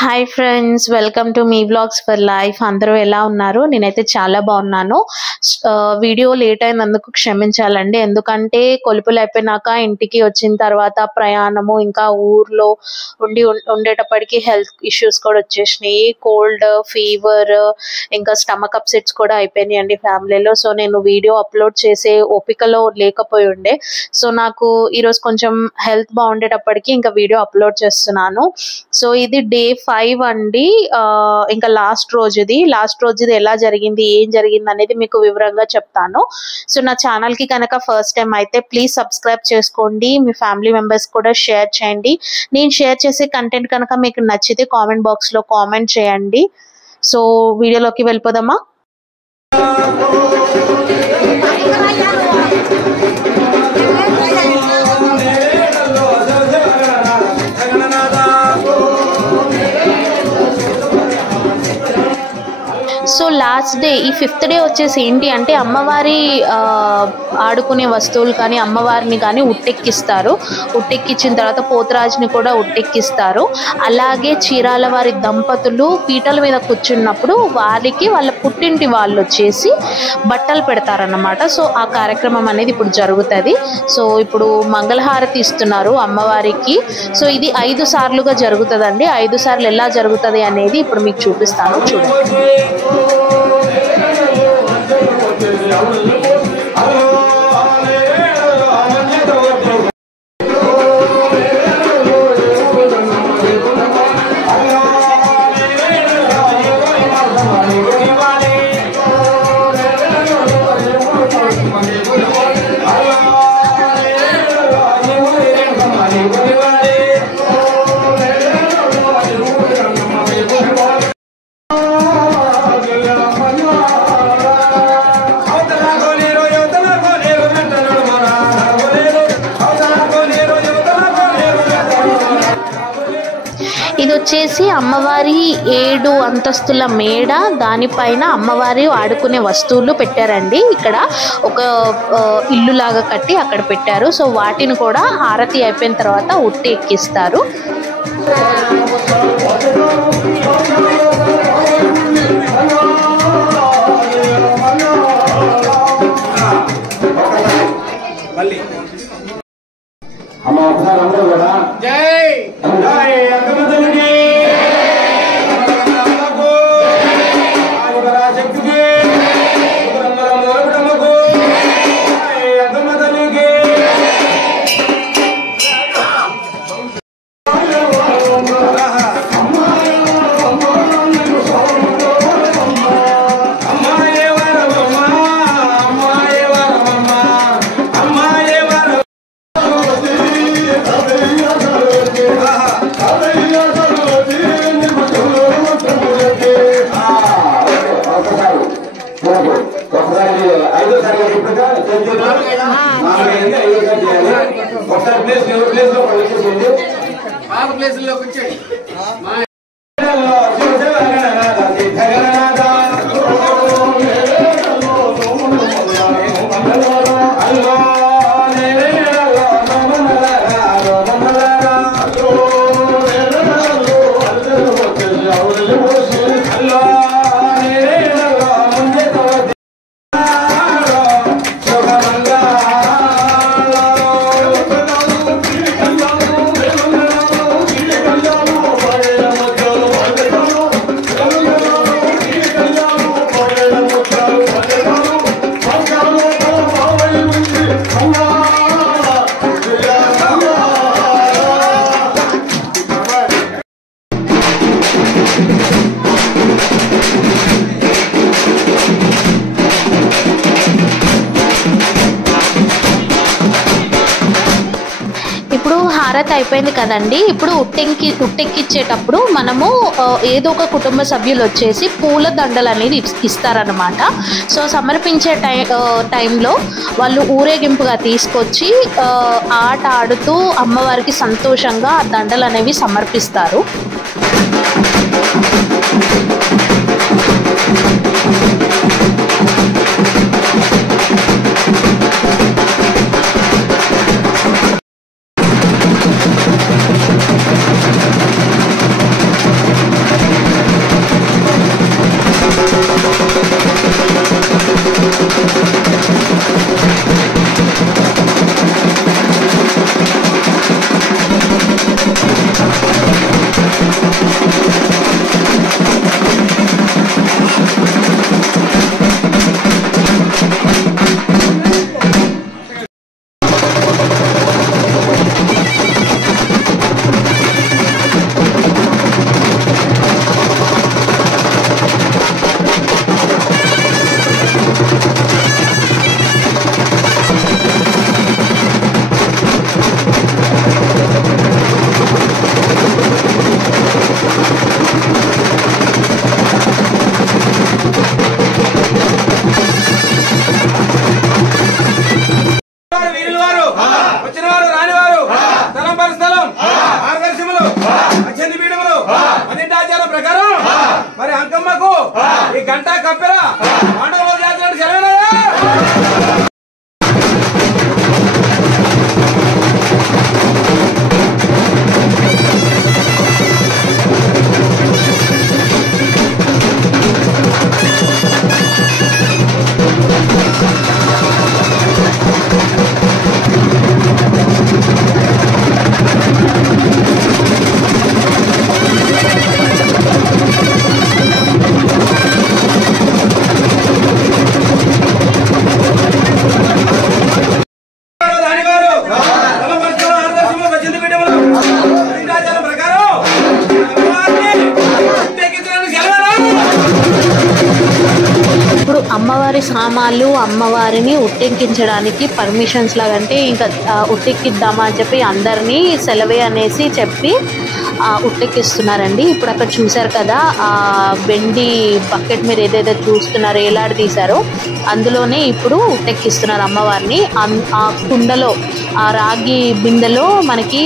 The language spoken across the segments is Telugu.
Hi friends, welcome to me vlogs for life. అందరూ ఎలా ఉన్నారు? నేనైతే చాలా బాగున్నాను. వీడియో లేట్ అయినందుకు క్షమించాలండి. ఎందుకంటే కొలుపులు అయిపోయినాక ఇంటికి వచ్చిన తర్వాత ప్రయాణము, ఇంకా ఊర్లో ఉండేటప్పటికి హెల్త్ ఇష్యూస్ కూడా వచ్చేసినాయి. కోల్డ్, ఫీవర్, ఇంకా స్టమక్ అప్సెట్స్ కూడా అయిపోయినాయి అండి ఫ్యామిలీలో. సో నేను వీడియో అప్లోడ్ చేసే ఓపికలో లేకపోయి ఉండే. సో నాకు ఈరోజు కొంచెం హెల్త్ బాగుండేటప్పటికి ఇంకా వీడియో అప్లోడ్ చేస్తున్నాను. సో ఇది డే 5 అండి. ఇంకా లాస్ట్ రోజుది ఎలా జరిగింది, ఏం జరిగింది అనేది మీకు వివరంగా చెప్తాను. సో నా ఛానల్ కి కనుక ఫస్ట్ టైం అయితే ప్లీజ్ సబ్స్క్రైబ్ చేసుకోండి. మీ ఫ్యామిలీ మెంబర్స్ కూడా షేర్ చేయండి. నేను షేర్ చేసే కంటెంట్ కనుక మీకు నచ్చితే కామెంట్ బాక్స్ లో కామెంట్ చేయండి. సో వీడియోలోకి వెళ్ళిపోదామా? సో లాస్ట్ డే, ఈ 5th డే వచ్చేసి ఏంటి అంటే అమ్మవారి ఆడుకునే వస్తువులు కానీ అమ్మవారిని కానీ ఉట్టెక్కిస్తారు. ఉట్టెక్కించిన తర్వాత పోతరాజుని కూడా ఉట్టెక్కిస్తారు. అలాగే చీరాల వారి దంపతులు పీటల మీద కూర్చున్నప్పుడు వారికి వాళ్ళ పుట్టింటి వాళ్ళు వచ్చేసి బట్టలు పెడతారన్నమాట. సో ఆ కార్యక్రమం అనేది ఇప్పుడు జరుగుతుంది. సో ఇప్పుడు మంగళహారతి ఇస్తున్నారు అమ్మవారికి. సో ఇది 5 సార్లుగా జరుగుతుందండి. 5 సార్లు ఎలా జరుగుతుంది అనేది ఇప్పుడు మీకు చూపిస్తాను, చూడండి. ఇది వచ్చేసి అమ్మవారి 7 అంతస్తుల మేడ, దానిపైన అమ్మవారి ఆడుకునే వస్తువులు పెట్టారండి. ఇక్కడ ఒక ఇల్లు లాగా కట్టి అక్కడ పెట్టారు. సో వాటిని కూడా హారతి అయిపోయిన తర్వాత ఉట్టి ఎక్కిస్తారు. హారతి అయిపోయింది కదండి. ఇప్పుడు ఉట్టెక్కిచ్చేటప్పుడు మనము ఏదో ఒక కుటుంబ సభ్యులు వచ్చేసి పూల దండలు అనేది ఇస్తారనమాట. సో సమర్పించే టైంలో వాళ్ళు ఊరేగింపుగా తీసుకొచ్చి ఆట ఆడుతూ అమ్మవారికి సంతోషంగా ఆ దండలు అనేవి సమర్పిస్తారు. గంట కప్పెరా మండలంలో జాతర సెలవులయ్యా. అమ్మవారి సామాన్లు అమ్మవారిని ఉట్టెక్కించడానికి పర్మిషన్స్ లాగంటే ఇంకా ఉట్టెక్కిద్దామా అని చెప్పి అందరినీ సెలవే అనేసి చెప్పి ఉట్టెక్కిస్తున్నారండి. ఇప్పుడు అక్కడ చూసారు కదా ఆ వెండి బకెట్ మీరు ఏదైతే చూస్తున్నారో ఏలాడి తీశారో అందులోనే ఇప్పుడు ఉట్టెక్కిస్తున్నారు అమ్మవారిని. ఆ కుండలో ఆ రాగి బిందెలో మనకి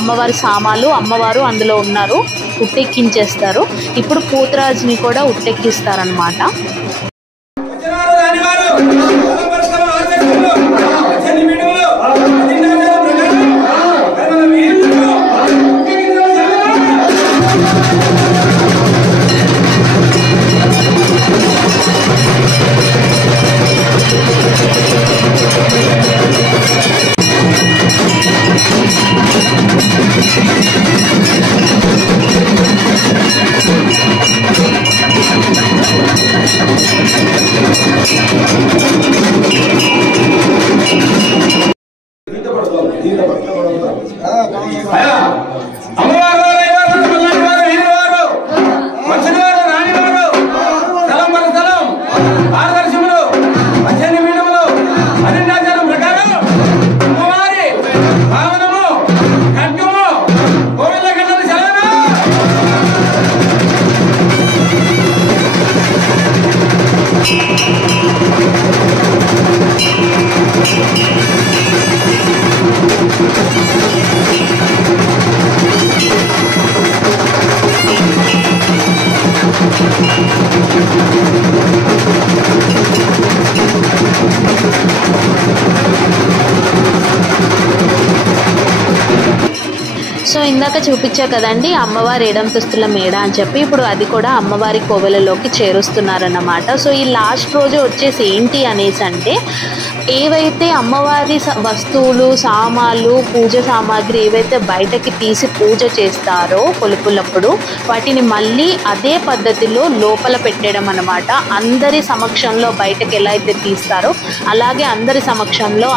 అమ్మవారి సామాన్లు అమ్మవారు అందులో ఉన్నారు, ఉట్టెక్కించేస్తారు. ఇప్పుడు పూతరాజుని కూడా ఉట్టెక్కిస్తారనమాట. సో ఇందాక చూపించా కదండి అమ్మవారి ఏడంతస్తుల మేడ అని చెప్పి, ఇప్పుడు అది కూడా అమ్మవారి కోవెలలోకి చేరుస్తున్నారన్నమాట. సో ఈ లాస్ట్ రోజు వచ్చేసి ఏంటి అనేసి అంటే ఏవైతే అమ్మవారి వస్తువులు సామాన్లు పూజ సామాగ్రి ఏవైతే బయటకి తీసి పూజ చేస్తారో కొలుపులప్పుడు వాటిని మళ్ళీ అదే పద్ధతిలో లోపల పెట్టడం అన్నమాట. అందరి సమక్షంలో బయటకు ఎలా అయితే తీస్తారో అలాగే అందరి సమక్షంలో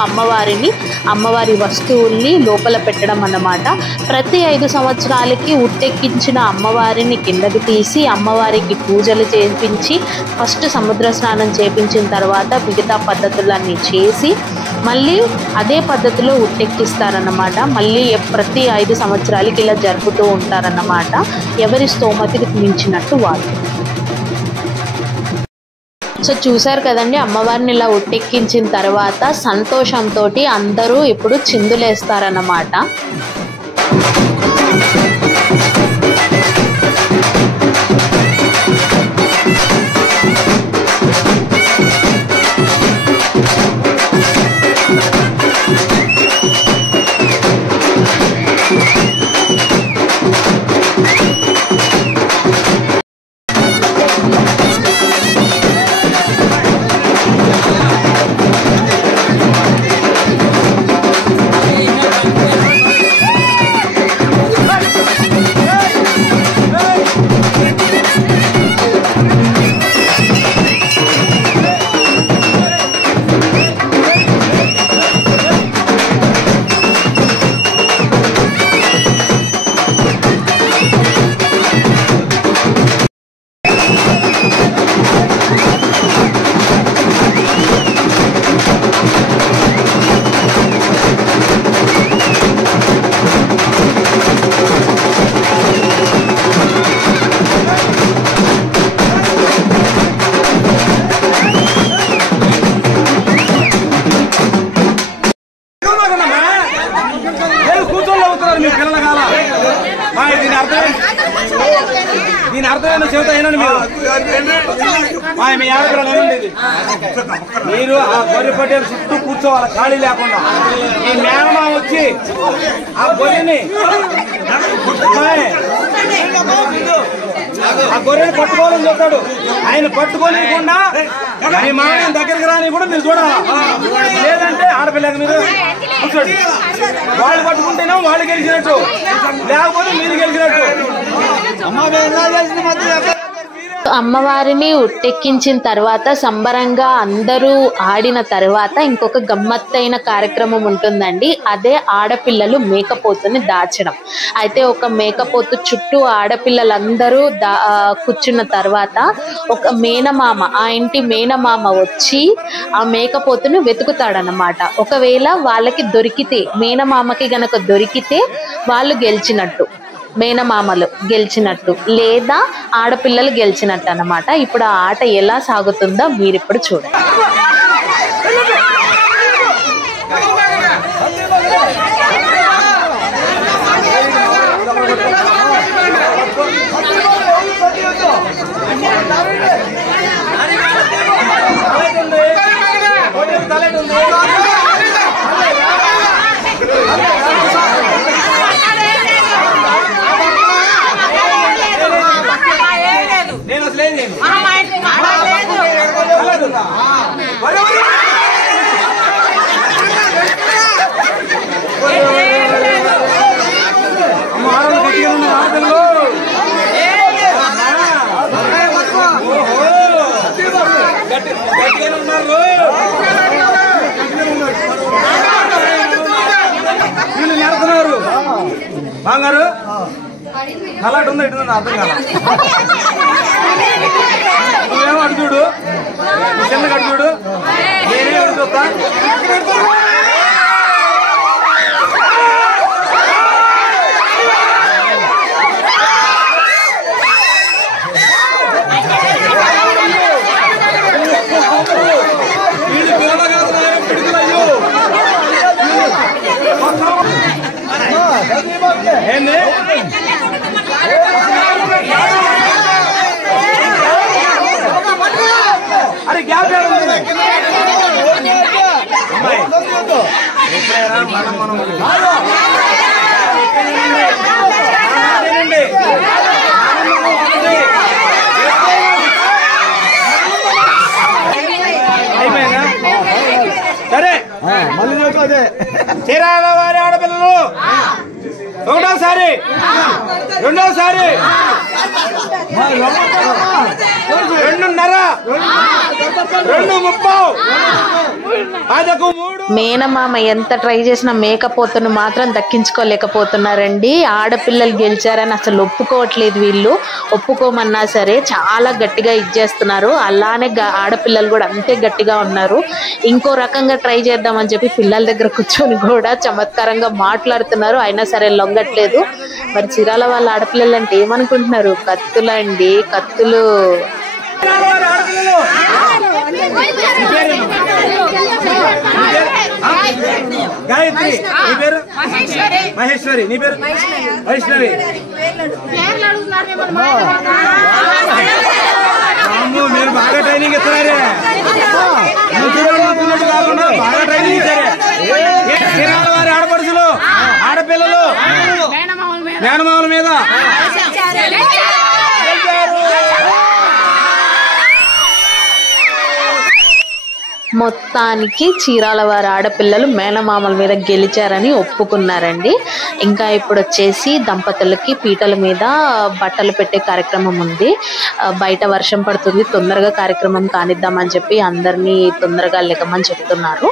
అమ్మవారి వస్తువుల్ని లోపల పెట్టడం అన్నమాట. ప్రతి 5 సంవత్సరాలకి ఉట్టెక్కించిన అమ్మవారిని కిందకి తీసి అమ్మవారికి పూజలు చేయించి ఫస్ట్ సముద్ర స్నానం చేయించిన తర్వాత మిగతా పద్ధతులన్నీ చేసి మళ్ళీ అదే పద్ధతిలో ఉట్టెక్కిస్తారన్నమాట. మళ్ళీ ప్రతి 5 సంవత్సరాలకి ఇలా జరుపుతూ ఉంటారన్నమాట, ఎవరి స్తోమతికి మించినట్టు వాళ్ళు. సో చూసారు కదండి అమ్మవారిని ఇలా ఉట్టెక్కించిన తర్వాత సంతోషంతో అందరూ ఇప్పుడు చిందులేస్తారన్నమాట. దీని అర్థం చెబుతా ఏనండి మీ ఆడపిల్లలు మీరు ఆ గొర్రె పట్టేలు చుట్టూ కూర్చోవాలి ఖాళీ లేకుండా. ఈ మేనమా వచ్చి ఆ గొర్రెని ఆ గొర్రెని పట్టుకోవాలని చెప్తాడు. ఆయన పట్టుకోలేకుండా మీ మామయ్య దగ్గరికి రాని కూడా మీరు చూడాలి. లేదంటే ఆడపిల్లకి మీరు కూర్చోండి. వాళ్ళు పట్టుకుంటేనే వాళ్ళు గెలిచినట్టు, లేకపోతే మీరు గెలిచినట్టు. అమ్మవారిని ఉట్టెక్కించిన తర్వాత సంబరంగా అందరూ ఆడిన తర్వాత ఇంకొక గమ్మత్తైన కార్యక్రమం ఉంటుందండి. అదే ఆడపిల్లలు మేకపోతుని దాచడం. అయితే ఒక మేకపోతు చుట్టూ ఆడపిల్లలందరూ కూర్చున్న తర్వాత ఒక మేనమామ, ఆ ఇంటి మేనమామ వచ్చి ఆ మేకపోతును వెతుకుతాడనమాట. ఒకవేళ వాళ్ళకి దొరికితే, మేనమామకి గనక దొరికితే వాళ్ళు గెలిచినట్టు, మేనమామలు గెలిచినట్టు, లేదా ఆడపిల్లలు గెలిచినట్టు అన్నమాట. ఇప్పుడు ఆ ఆట ఎలా సాగుతుందో మీరిప్పుడు చూడండి. వీళ్ళు నెడుతున్నారు బంగారు అలాంటి ఉంది ఇటు అర్థం కాదు. నువ్వేమో అటు చూడు, చిన్నగా అటు చూడు, నేనే అటు చూస్తా. ఏంది అరే గ్యాప్ అయిపోయిందా? సరే చీరాల వారి ఆడపిల్లలు ఒకటోసారి, రెండోసారి, 2:30, 2:30, 13. మేనమామ ఎంత ట్రై చేసినా మేకపోతును మాత్రం దక్కించుకోలేకపోతున్నారండి. ఆడపిల్లలు గెలిచారని అసలు ఒప్పుకోవట్లేదు వీళ్ళు. ఒప్పుకోమన్నా సరే చాలా గట్టిగా ఇచ్చేస్తున్నారు. అలానే ఆడపిల్లలు కూడా అంతే గట్టిగా ఉన్నారు. ఇంకో రకంగా ట్రై చేద్దామని చెప్పి పిల్లల దగ్గర కూర్చొని కూడా చమత్కారంగా మాట్లాడుతున్నారు. అయినా సరే లొంగట్లేదు. మరి చీరాల వాళ్ళ ఆడపిల్లలు అంటే ఏమనుకుంటున్నారు? కత్తులండి, కత్తులు. గాయత్రి నీ పేరు? మహేశ్వరి. నీ పేరు? వైష్ణవి. మీరు బాగా ట్రైనింగ్ ఇస్తున్నారే, కాకుండా బాగా ట్రైనింగ్ ఇచ్చారే. వారి ఆడపడుచులు, ఆడపిల్లలు మేనమామల మీద మొత్తానికి చీరాల వారి ఆడపిల్లలు మేనమామల మీద గెలిచారని ఒప్పుకున్నారండి. ఇంకా ఇప్పుడు వచ్చేసి దంపతులకి పీటల మీద బట్టలు పెట్టే కార్యక్రమం ఉంది. బయట వర్షం పడుతుంది, తొందరగా కార్యక్రమం కానిద్దామని చెప్పి అందరినీ తొందరగా లెగమని చెప్తున్నారు.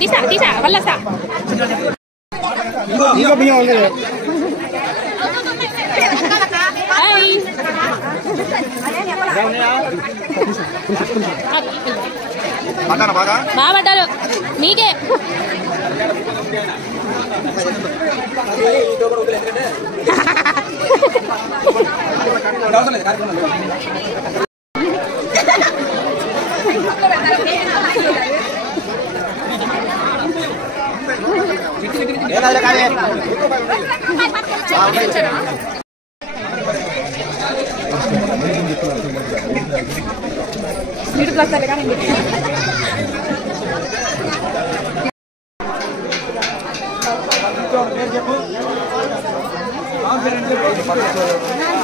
Tisa, wala sa. Hai. బాగా పడ్డారు మీకే.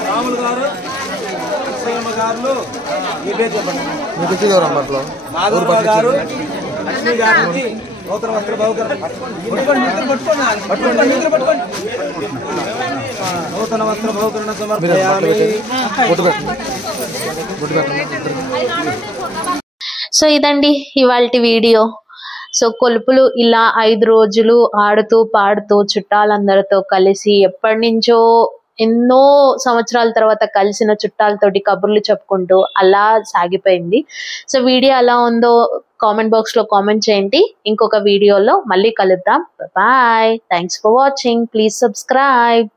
రాములు గారు గారు మీ పేరు చెప్పండి. మాధవ గారు లక్ష్మి గారికి నూతన వస్త్ర బహుకరణ నూతన వస్త్ర బహుకరణ సమర్పయామి. సో ఇదండి ఇవాల్టి వీడియో. సో కొలుపులు ఇలా 5 రోజులు ఆడుతూ పాడుతూ చుట్టాలందరితో కలిసి ఎప్పటి నుంచో ఎన్నో సంవత్సరాల తర్వాత కలిసిన చుట్టాలతోటి కబుర్లు చెప్పుకుంటూ అలా సాగిపోయింది. సో వీడియో ఎలా ఉందో కామెంట్ బాక్స్ లో కామెంట్ చేయండి. ఇంకొక వీడియోలో మళ్ళీ కలుద్దాం. Bye. Thanks for watching. Please subscribe.